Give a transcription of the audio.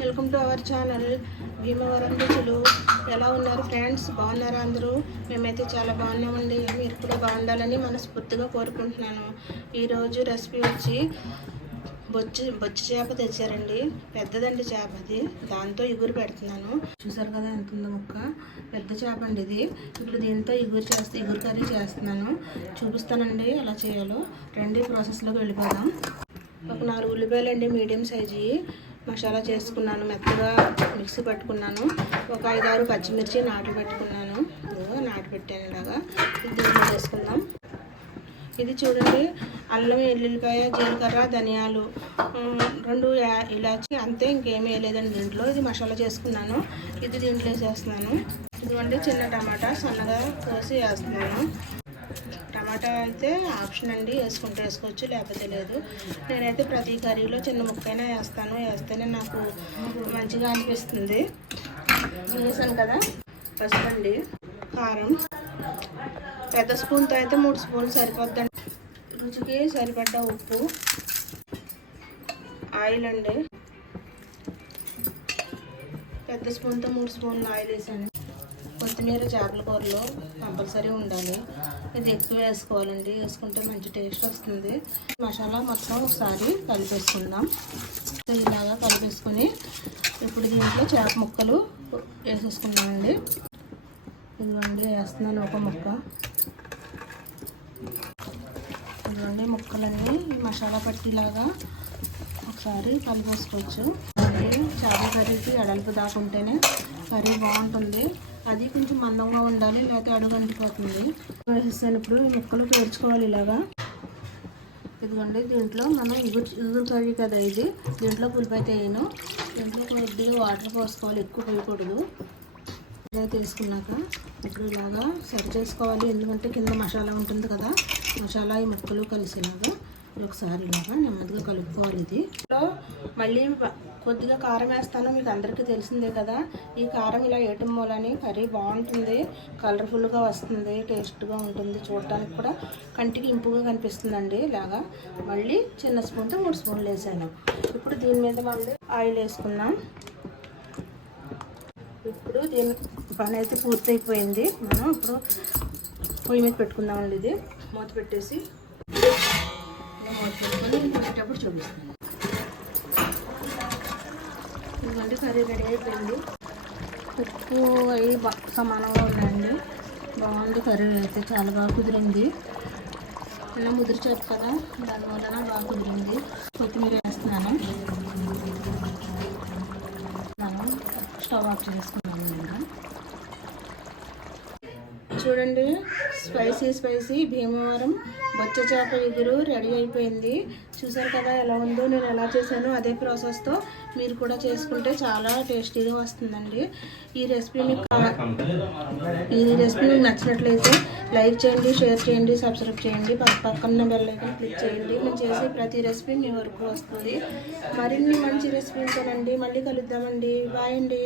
Welcome to our channel. Bhimavaram రుచులు. ఎలా ఉన్నారు ఫ్రెండ్స్? బాగున్నారా అందరూ? మేమైతే చాలా బాగున్నామండి. మీరు కూడా బాగుండాలని మనస్ఫూర్తిగా కోరుకుంటున్నాను. ఈరోజు రెసిపీ వచ్చి బొచ్చు బొచ్చు చేప తెచ్చారండి. పెద్దదండి చేప అది. దాంతో ఇగురు పెడుతున్నాను. చూసారు కదా ఎంత ఉందో ముక్క. పెద్ద చేప అండి ఇది. ఇప్పుడు దీంతో ఇగురు చేస్తే ఇగురు కర్రీ చేస్తున్నాను. చూపిస్తానండి ఎలా చేయాలో. రండి ప్రాసెస్లోకి వెళ్ళిపోదాం. ఒక నాలుగు ఉల్లిపాయలు అండి మీడియం సైజు. మసాలా చేసుకున్నాను మెత్తగా మిక్సీ పట్టుకున్నాను. ఒక ఐదారు పచ్చిమిర్చి నాటు పెట్టుకున్నాను. ఇదిగో నాటు పెట్టాను ఇలాగా. ఇది చేసుకుందాం ఇది చూడండి అల్లం ఎల్లుల్లిపాయ జీలకర్ర ధనియాలు రెండు ఇలాచి అంతే ఇంకేమీ వేయలేదండి దీంట్లో. ఇది మసాలా చేసుకున్నాను. ఇది దీంట్లో వేసేస్తున్నాను. ఇదిగోండి చిన్న టమాటా సన్నగా కోసి వేస్తున్నాను. టమాటా అయితే ఆప్షన్ అండి. వేసుకుంటే వేసుకోవచ్చు లేకపోతే లేదు. నేనైతే ప్రతి కర్రీలో చిన్న ముక్కైనా వేస్తాను. వేస్తేనే నాకు మంచిగా అనిపిస్తుంది. వేసాను కదా పసుపు అండి కారం. పెద్ద స్పూన్తో అయితే మూడు స్పూన్లు సరిపోద్దండి. రుచికి సరిపడ్డ ఉప్పు ఆయిల్ అండి. పెద్ద స్పూన్తో మూడు స్పూన్లు ఆయిల్ వేసాను. కొత్తిమీర చేపల కూరలో కంపల్సరీ ఉండాలి. ఇది ఎక్కువ వేసుకోవాలండి. వేసుకుంటే మంచి టేస్ట్ వస్తుంది. మసాలా మొత్తం ఒకసారి కలిపేసుకుందాం. ఇలాగా కలిపేసుకొని ఇప్పుడు దీంట్లో చేప ముక్కలు వేసేసుకున్నామండి ఇదిగోండి వేస్తున్నాను ఒక ముక్క. ఇదిగోండి ముక్కలన్నీ మసాలా పట్టిలాగా ఒకసారి కలిపేసుకోవచ్చు. చేపల కర్రీకి అడల్పు దాకుంటేనే కర్రీ బాగుంటుంది. అది కొంచెం మందంగా ఉండాలి లేకపోతే అడుగు అంటిపోతుంది వేసేసాను ఇప్పుడు ఈ ముక్కలు పేర్చుకోవాలి ఇలాగా. ఇదిగోండి దీంట్లో మనం ఇగురు ఇగురు కర్రీ కదా ఇది. దీంట్లో పులిపైతే వేయను. దీంట్లో కొద్దిగా వాటర్ పోసుకోవాలి ఎక్కువ పోయకూడదు ఇలా తీసుకున్నాక ఇప్పుడు ఇలాగా సరి చేసుకోవాలి. ఎందుకంటే కింద మసాలా ఉంటుంది కదా మసాలా ఈ ముక్కలు కలిసినాక ఒకసారి ఇలాగా నెమ్మదిగా కలుపుకోవాలి ఇది. మళ్ళీ కొద్దిగా కారం వేస్తాను మీకు అందరికీ తెలిసిందే కదా. ఈ కారం ఇలా వేయటం మూలని కర్రీ బాగుంటుంది కలర్ఫుల్గా వస్తుంది టేస్ట్గా ఉంటుంది చూడటానికి కూడా కంటికి ఇంపుగా కనిపిస్తుందండి ఇలాగా. మళ్ళీ చిన్న స్పూన్తో మూడు స్పూన్లు వేసాను. ఇప్పుడు దీని మీద మళ్ళీ ఆయిల్ వేసుకున్నాం ఇప్పుడు దీని పని అయితే పూర్తయిపోయింది. మనం ఇప్పుడు పొయ్యి మీద పెట్టుకుందామండి ఇది. మూత పెట్టేసి కూడా చూపిస్తాను ఎందుకంటే కర్రీ రెడీ అయిపోయింది. ఉప్పు అవి సమానంగా ఉన్నాయండి బాగుంది కర్రీ అయితే చాలా బాగా కుదిరింది. ఇలా ముదిరి చెప్పు కదా దానివల్ల బాగా కుదిరింది. కొత్తిమీర వేస్తున్నాను. స్టవ్ ఆఫ్ చేసుకున్నాను చూడండి. Spicy spicy. భీమవరం. బొచ్చ చేప ఎగురు రెడీ అయిపోయింది. చూసారు కదా ఎలా ఉందో నేను ఎలా చేశానో అదే ప్రాసెస్తో మీరు కూడా చేసుకుంటే చాలా టేస్టీగా వస్తుందండి. ఈ రెసిపీ మీకు ఈ రెసిపీ మీకు నచ్చినట్లయితే లైక్ చేయండి షేర్ చేయండి సబ్స్క్రైబ్ చేయండి. పక్క పక్కన బెల్ క్లిక్ చేయండి. మేము చేసే ప్రతి రెసిపీ మీ వరకు వస్తుంది. మరిన్ని మంచి రెసిపీలతోనండి మళ్ళీ కలుద్దామండి. బాయ్ అండి.